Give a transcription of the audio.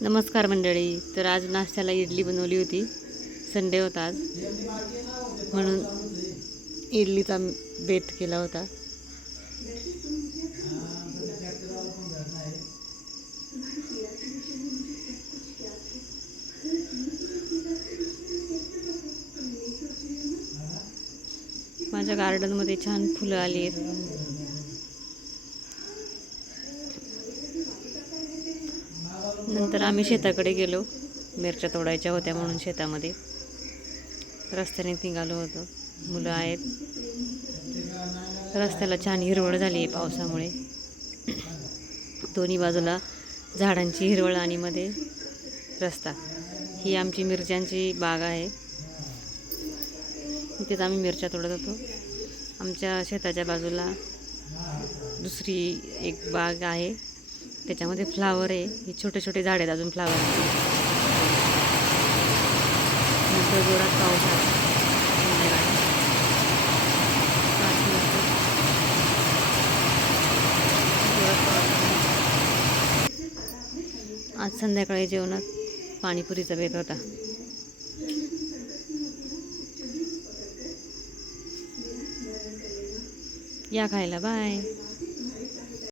नमस्कार मंडळी. तर आज नाश्त्याला इडली बनवली होती. संडे होता आज, म्हणून इडलीचा बेत केला होता. माझ्या गार्डनमध्ये छान फुलं आली आहेत. नंतर आम्ही शेताकडे गेलो. मिरच्या तोडायच्या होत्या म्हणून शेतामध्ये रस्त्याने निघालो होतो. मुलं आहेत. रस्त्याला छान हिरवळ झाली आहे पावसामुळे. दोन्ही बाजूला झाडांची हिरवळ आणि मध्ये रस्ता. ही आमची मिरच्यांची बाग आहे. इथेच आम्ही मिरच्या तोडत होतो. आमच्या शेताच्या बाजूला दुसरी एक बाग आहे, त्याच्यामध्ये फ्लावर आहे. ही छोटे छोटे झाड आहेत, अजून फ्लावर आहे. नंतर जोरात पाऊस आला. आज संध्याकाळी जेवणात पाणीपुरीचा बेत होता. या खायला. बाय.